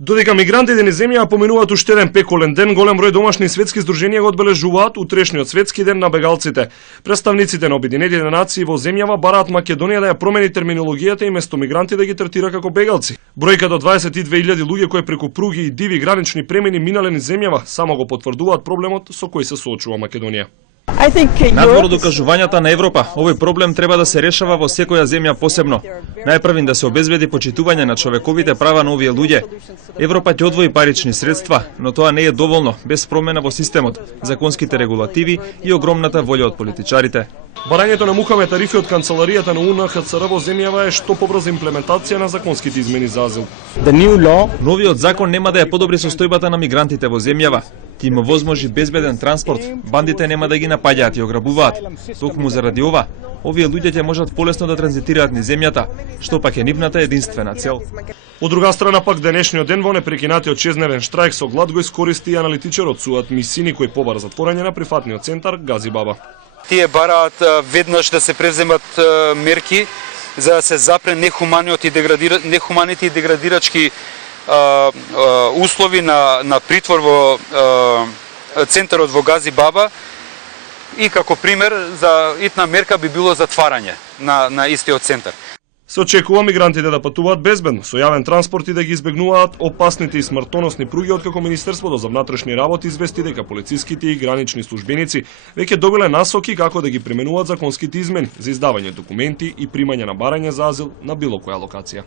Додека мигрантите низ земја поминуваат уште еден пеколен ден, голем број домашни светски здруженија го одбележуваат утрешниот светски ден на бегалците. Представниците на Обединетите нации во земјава бараат Македонија да ја промени терминологијата и место мигранти да ги третира како бегалци. Бројката од 22.000 луѓе кои преку пруги и диви гранични премини минале низ земјава само го потврдуваат проблемот со кој се соочува Македонија. Надвор од докажувањата на Европа, овој проблем треба да се решава во секоја земја посебно. Најпрвин да се обезбеди почитување на човековите права на овие луѓе. Европа ќе одвои парични средства, но тоа не е доволно без промена во системот, законските регулативи и огромната волја од политичарите. Барањето на Мухамед Арифи од канцеларијата на УНХЦР во земјава е што побрза имплементација на законските измени за азил. Новиот закон нема да ја подобри состојбата на мигрантите во земјава. Ќе им овозможи безбеден транспорт, бандите нема да ги напаѓаат и ограбуваат. Токму заради ова, овие луѓе ќе можат полесно да транзитираат низ земјата, што пак е нивната единствена цел. Од друга страна пак денешниот ден во непрекинатиот 6-дневен штрајк со глад го искористи и аналитичарот Суат Мисини кој побара затворање на прифатниот центар Гази Баба. Тие бараат веднаш да се преземат мерки за да се запре нехуманите и деградирачки услови на притвор во центарот во Гази Баба и како пример за итна мерка би било затварање на истиот центар. Се очекува мигрантите да патуваат безбедно, со јавен транспорт и да ги избегнуваат опасните и смртоносни пруги, откако Министерството за внатрешни работи извести дека полициските и гранични службеници веќе добиле насоки како да ги применуваат законските измени за издавање документи и примање на барање за азил на било која локација.